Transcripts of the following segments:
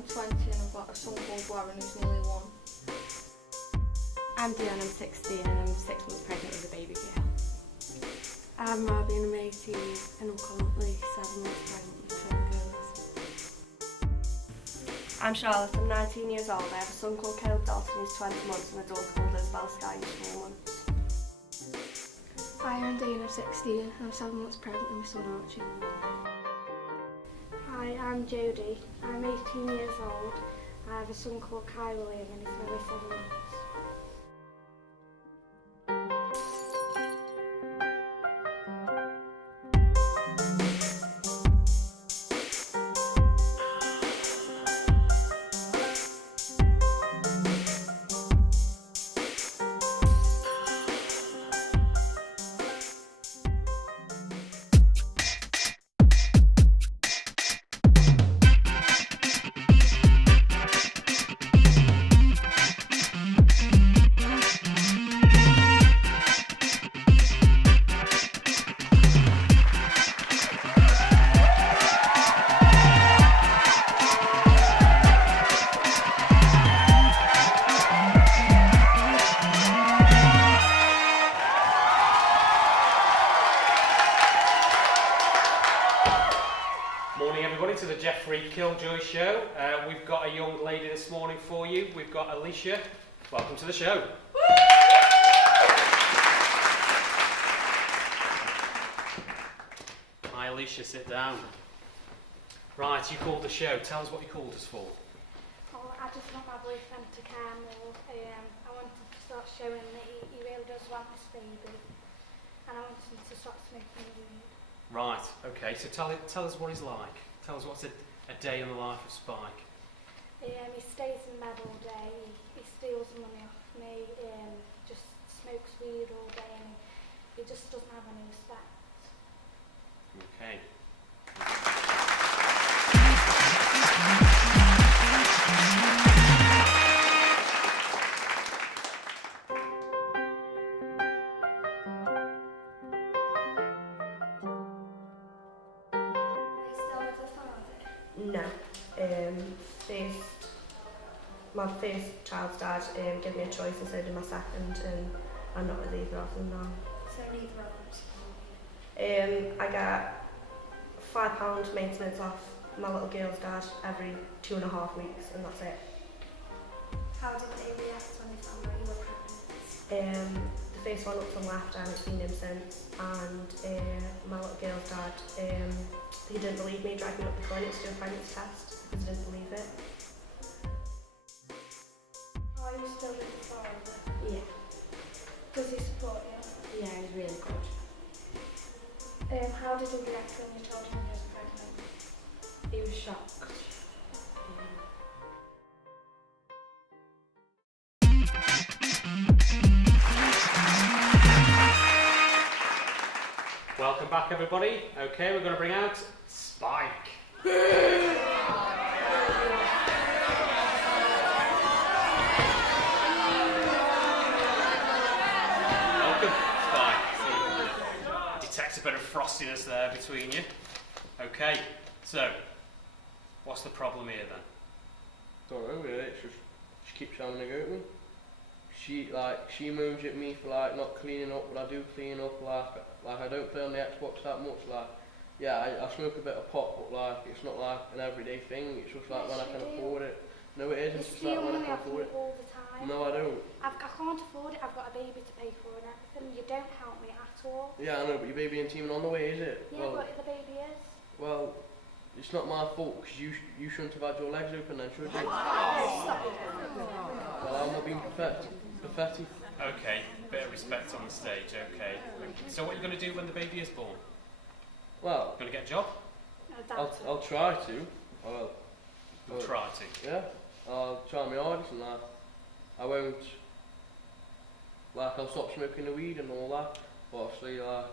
I'm 20 and I've got a son called Warren who's nearly 1. I'm Dion, I'm 16 and I'm 6 months pregnant with a baby girl. I'm Robbie and I'm 18 and I'm currently 7 months pregnant with twin girls. I'm Charlotte, I'm 19 years old. I have a son called Caleb Dalton who's 20 months and a daughter called Isabel Sky who's 4 months. Hi, I'm Dana, I'm 16 and I'm 7 months pregnant with my son Archie. Hi, I'm Jodie. I'm 18 years old. I have a son called Kai William and he's nearly 7 months. Morning everybody to the Jeffrey Killjoy show. We've got a young lady this morning for you. We've got Alicia. Welcome to the show. Hi Alicia, sit down. Right, you called the show. Tell us what you called us for. Oh, I just want my boyfriend to care more. I want him to start showing that he really does want this baby. And I want him to stop smoking weed. Right, okay, so tell us what he's like. Tell us what's a day in the life of Spike. He stays in bed all day, he steals money off me, just smokes weed all day and he just doesn't have any respect. Okay. No. My first child's dad gave me a choice and so did my second, and I'm not with either of them now. So neither of them. I get £5 maintenance off my little girl's dad every 2.5 weeks, and that's it. How did they react when they found out you were pregnant? The first one looked and left, I haven't seen him since, and my little girl's dad, he didn't believe me, dragged me up the clinic to do a pregnancy test because he didn't believe it. Are you still with your father? Yeah. Does he support you? Yeah, he's really good. How did he react when you told him you was pregnant? He was shocked. Welcome back everybody. Okay, we're going to bring out Spike. Welcome, Spike. Detect a bit of frostiness there between you. Okay, so what's the problem here then? Don't know really, it's just she keeps having a go at me. She moans at me for not cleaning up, but I do clean up, like I don't play on the Xbox that much, yeah, I smoke a bit of pot, but it's not an everyday thing, it's just when I can afford it. No, it isn't, it's You steal when I money can off me afford it. all the time. No, I don't. I can't afford it, I've got a baby to pay for and everything. You don't help me at all. Yeah, I know, but your baby ain't even on the way, is it? Yeah, but the baby is. Well, it's not my fault, because you shouldn't have had your legs open then, should you? Well, I'm not being pathetic. Okay, bit of respect on the stage, okay. So what are you going to do when the baby is born? Well, Going to get a job? I'll try to. I will. You'll try to. Yeah, I'll try my hardest and I won't, I'll stop smoking the weed and all that, but obviously, Yeah,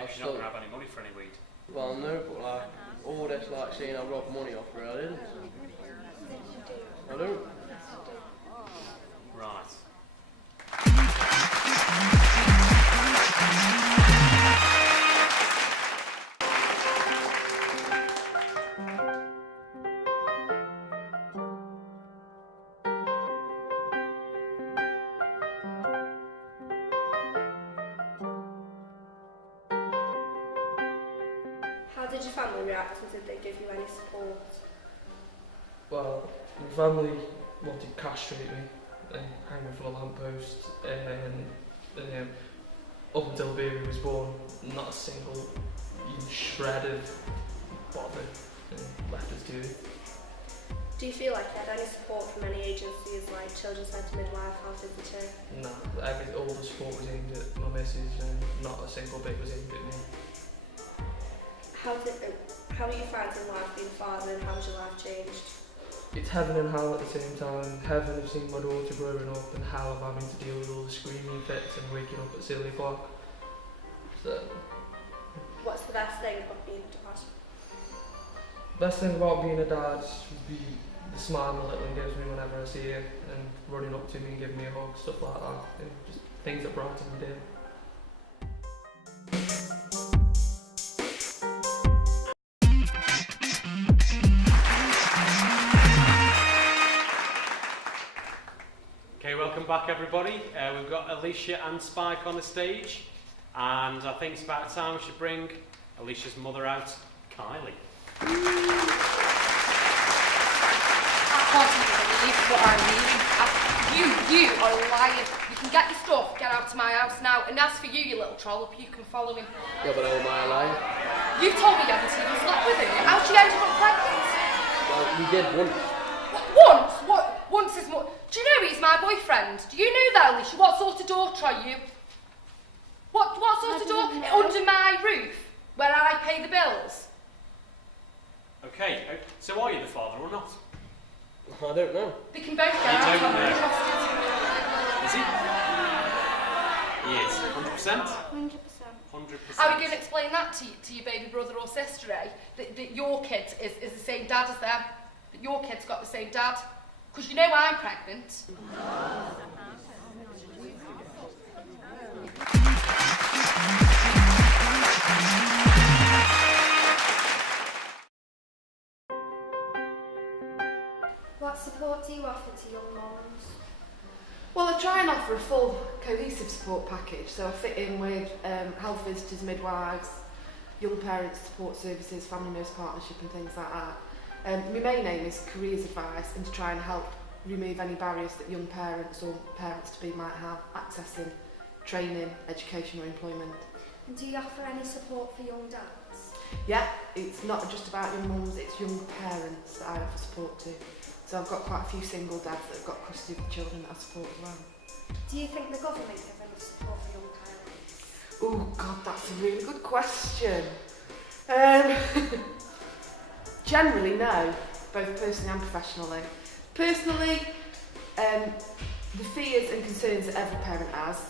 because you're not going to have any money for any weed. well, no, but all this saying I robbed money off her, I didn't. I don't. Right. How did your family react, and did they give you any support? Well, my family wanted to castrate me and hang me from a lamppost, and up until the baby was born, not a single shred of bother left us to it. Do you feel like you had any support from any agencies like Children's Centre, Midwife, House Visitor? No, all the support was aimed at my missus and not a single bit was aimed at me. How are you finding life being a father, and how's your life changed? It's heaven and hell at the same time. Heaven of seeing my daughter growing up, and hell of having to deal with all the screaming fits and waking up at silly o'clock. So, What's the best thing about being a dad? best thing about being a dad would be the smile my little one gives me whenever I see her, and running up to me and giving me a hug, stuff like that. And just things that brighten my day. Okay, welcome back everybody. We've got Alicia and Spike on the stage, and I think it's about time we should bring Alicia's mother out, Kylie. I can't even believe what I'm reading. You are lying. You can get your stuff, get out of my house now. And as for you, you little trollop, you can follow him. Yeah, but how am I lying? You told me you haven't even slept with him. How'd she end up pregnant? Well, we did once. Once? What? Once is more. Do you know he's my boyfriend? Do you know that, Alicia? What sort of daughter are you? What sort of daughter? Under my roof, where I pay the bills? Okay, so are you the father or not? I don't know. They can both go You out. don't I'm know. interested. Is he? He is. 100%? 100%. 100%. How are you going to explain that to your baby brother or sister, eh? That your kid is the same dad as them? That your kid's got the same dad? Because you know I'm pregnant. What support do you offer to young mums? Well, I try and offer a full cohesive support package, so I fit in with health visitors, midwives, young parents support services, family nurse partnership and things like that. My main aim is careers advice and to try and help remove any barriers that young parents or parents-to-be might have accessing training, education or employment. And do you offer any support for young dads? Yeah, it's not just about young mums, it's young parents that I offer support to. So I've got quite a few single dads that have got custody of the children that I support as well. Do you think the government give enough support for young parents? Oh God, that's a really good question. Generally, no, both personally and professionally. Personally, the fears and concerns that every parent has,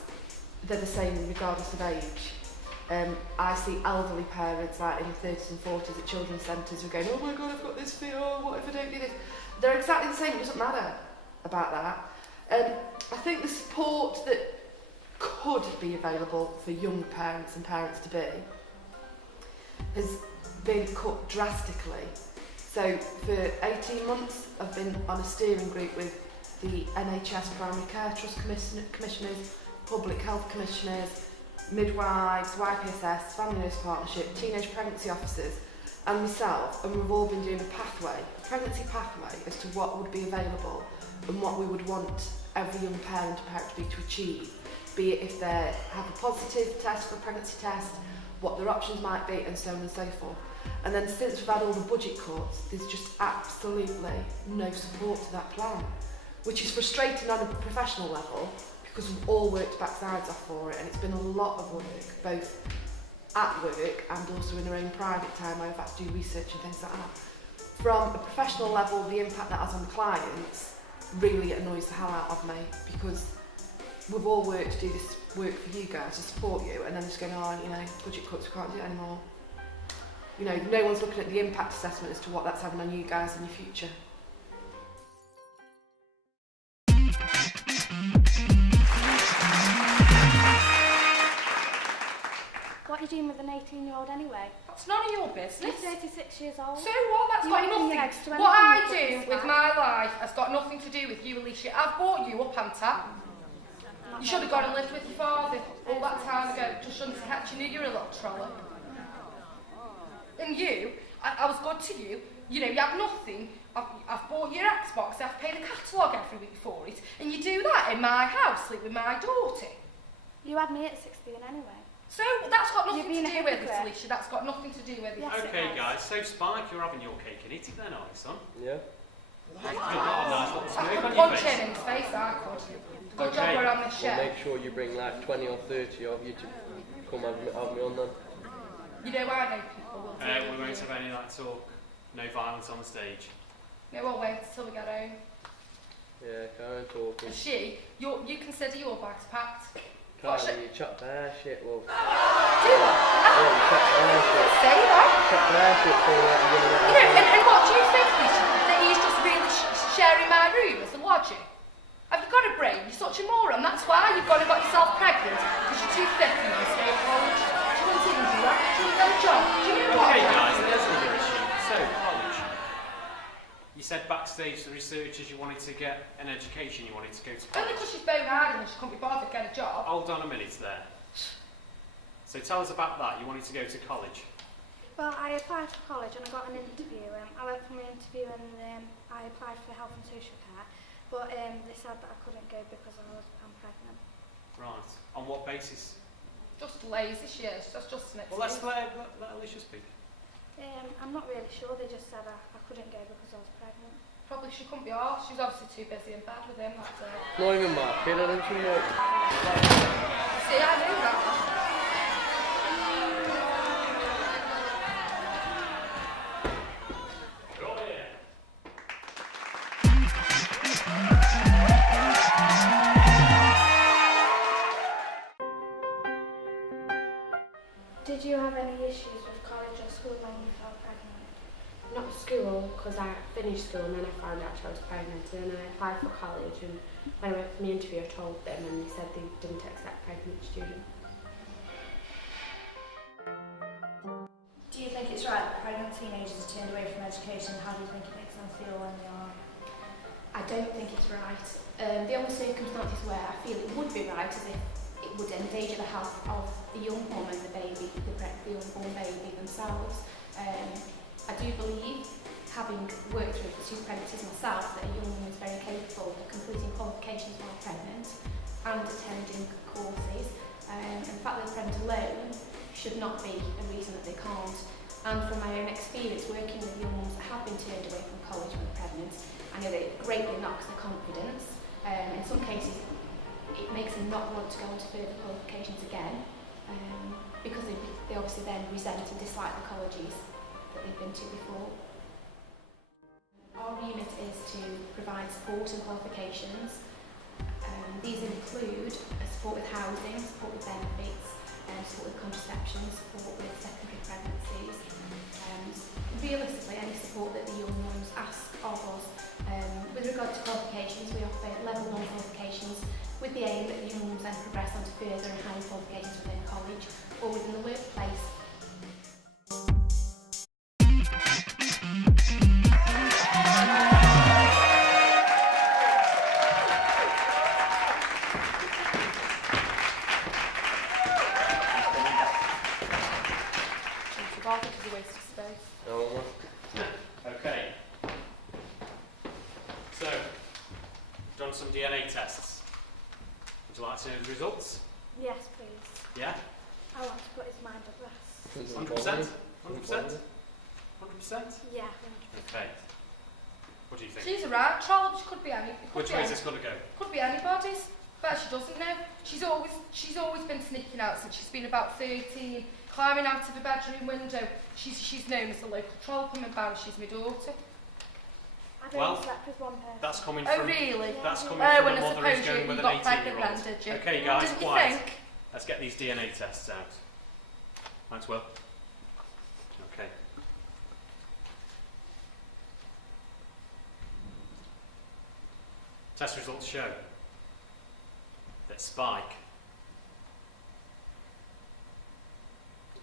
they're the same regardless of age. I see elderly parents like in their 30s and 40s at children's centres who are going, oh my God, I've got this fear, oh, what if I don't do this? They're exactly the same, it doesn't matter about that. I think the support that could be available for young parents and parents-to-be has been cut drastically. So for 18 months I've been on a steering group with the NHS Primary Care Trust Commissioners, Public Health Commissioners, midwives, YPSS, Family Nurse Partnership, Teenage Pregnancy Officers and myself, and we've all been doing a pregnancy pathway as to what would be available and what we would want every young parent or parent-to-be to achieve, be it if they have a positive test for a pregnancy test, what their options might be and so on and so forth. And then since we've had all the budget cuts, there's just absolutely no support to that plan, which is frustrating on a professional level because we've all worked backsides off for it and it's been a lot of work, both at work and also in our own private time where I've had to do research and things like that. From a professional level, the impact that has on the clients really annoys the hell out of me because we've all worked to do this work for you guys, to support you, and then just going, oh, you know, budget cuts, we can't do it anymore. You know, no one's looking at the impact assessment as to what that's having on you guys in your future. What are you doing with an 18-year-old anyway? That's none of your business. You're 36 years old. So what? That's You got won't be nothing. next to What I anything do with with this my life has got nothing to do with you, Alicia. I've brought you up, haven't I? You should have gone and lived with your father all that time ago. Just shouldn't have catch you. Knew you were a little trollop. And you, I was good to you. You know, you have nothing. I've bought your Xbox, I have to pay the catalogue every week for it. And you do that in my house, sleep with my daughter. You had me at 16 anyway. So that's got nothing You've to been do a with it, hypocrite. Alicia. That's got nothing to do with it. Yes, it Okay, has. guys, so Spike, you're having your cake and eat it then, are you, son? Yeah. You've got a nice little I smirk could on your punch face. him in his face, I could. Good Okay. job we're on this Well, show. make sure you bring like 20 or 30 of you to come have me on then. You know, I know people will do it. We won't have any like talk, no violence on the stage. No, we'll wait until we get home. Yeah, Karen talking. You consider your bags packed. What Karen, you chat bare shit, love. Do what? Yeah, you chat bare shit. Say that. You chat bare shit for that you're gonna You know, and what do you think, Alicia? That he's just really sharing my room as a lodger? Have you got a brain? You're such a moron. That's why you've got yourself pregnant. Because you're too fit for you to stay at college. She wouldn't even do that. She wouldn't have a job. Do you know what? Okay, guys, there's another issue. So, college. You said backstage to the researchers you wanted to get an education, you wanted to go to Only college. because she's bone-hard and she couldn't be bothered to get a job. Hold on a minute there. So tell us about that. You wanted to go to college. Well, I applied for college and I got an interview. I went for my interview and I applied for health and social care, but they said that I couldn't go because I'm pregnant. Right. On what basis? Just lazy, she is. That's just an excuse. Well, let's let Alicia speak. I'm not really sure. They just said I couldn't go because I was pregnant. Probably she couldn't be arsed. She was obviously too busy in bed with him that day. Not even my kid, I don't see much. See, I knew that. Did you have any issues with college or school when you fell pregnant? Not school, because I finished school and then I found out I was pregnant, and then I applied for college, and when I went for my interview I told them and they said they didn't accept pregnant students. Do you think it's right that pregnant teenagers are turned away from education? How do you think it makes them feel when they are? I don't think it's right. The only circumstances where I feel it would be right is if it would endanger the health of the young woman, the baby, the unborn baby themselves. I do believe, having worked through 2 pregnancies myself, that a young woman is very capable of completing qualifications while pregnant and attending courses. And the fact that they're pregnant alone should not be a reason that they can't. And from my own experience working with young women that have been turned away from college when pregnant, I know that it greatly knocks their confidence. In some cases, it makes them not want to go on to further qualifications again, because they obviously then resent and dislike the colleges that they've been to before. Our remit is to provide support and qualifications. These include support with housing, support with benefits, support with contraception, support with secondary pregnancies. Realistically, any support that the young ones ask of us. With regard to qualifications, we offer level 1 qualifications with the aim that the young ones then progress on to further and higher qualifications within college or within the workplace. I think it's a waste of space. No, Okay. So, done some DNA tests. Would you like to know the results? Yes, please. Yeah? I want to put his mind at rest. 100%? 100%? 100%? Yeah, 100%. Okay. What do you think? She's alright. Trollops could be any. Which way is this going to go? Could be anybody's. But she doesn't know. She's always been sneaking out since she's been about 13, climbing out of a bedroom window. She's known as the local trollop and she's my daughter. I've only slept with one person. That's coming Oh from really? that's coming Oh, from and a I mother suppose who's going you with an got pregnant 18-year-old. then, did you? Okay, guys, Didn't you quiet. think? Let's get these DNA tests out. Maxwell. Okay. Test results show that Spike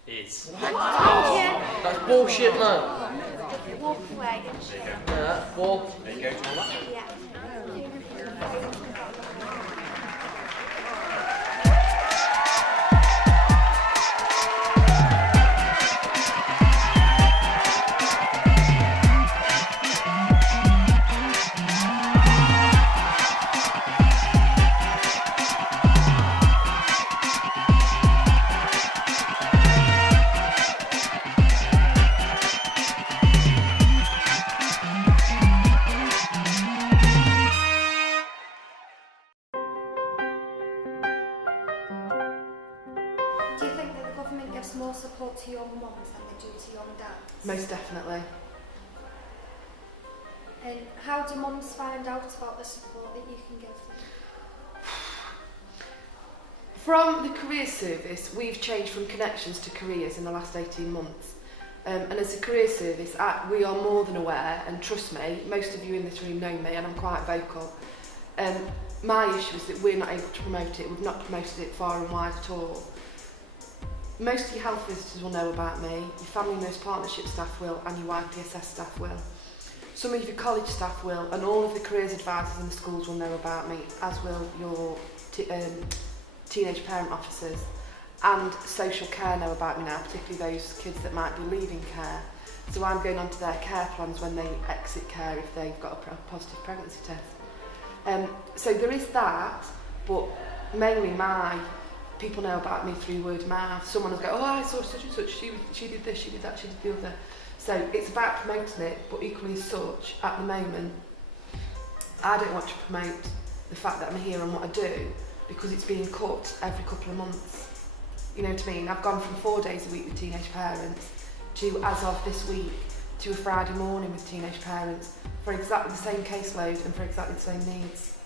is. That's bullshit, man. Walk away. There you go. Yeah, that's bull. There you go, Paula. Yeah. Most definitely. And how do mums find out about the support that you can give them? From the career service, we've changed from connections to careers in the last 18 months. And as a career service, we are more than aware, and trust me, most of you in this room know me and I'm quite vocal. My issue is that we're not able to promote it. We've not promoted it far and wide at all. Most of your health visitors will know about me, your family nurse partnership staff will, and your YPSS staff will. Some of your college staff will, and all of the careers advisors in the schools will know about me, as will your teenage parent officers. And social care know about me now, particularly those kids that might be leaving care. So I'm going on to their care plans when they exit care if they've got a positive pregnancy test. So there is that, but mainly people know about me through word of mouth. Someone will go, oh, I saw such and such, she did this, she did that, she did the other. So it's about promoting it, but equally as such, at the moment, I don't want to promote the fact that I'm here and what I do, because it's being cut every couple of months. You know what I mean? I've gone from 4 days a week with teenage parents to, as of this week, to a Friday morning with teenage parents for exactly the same caseload and for exactly the same needs.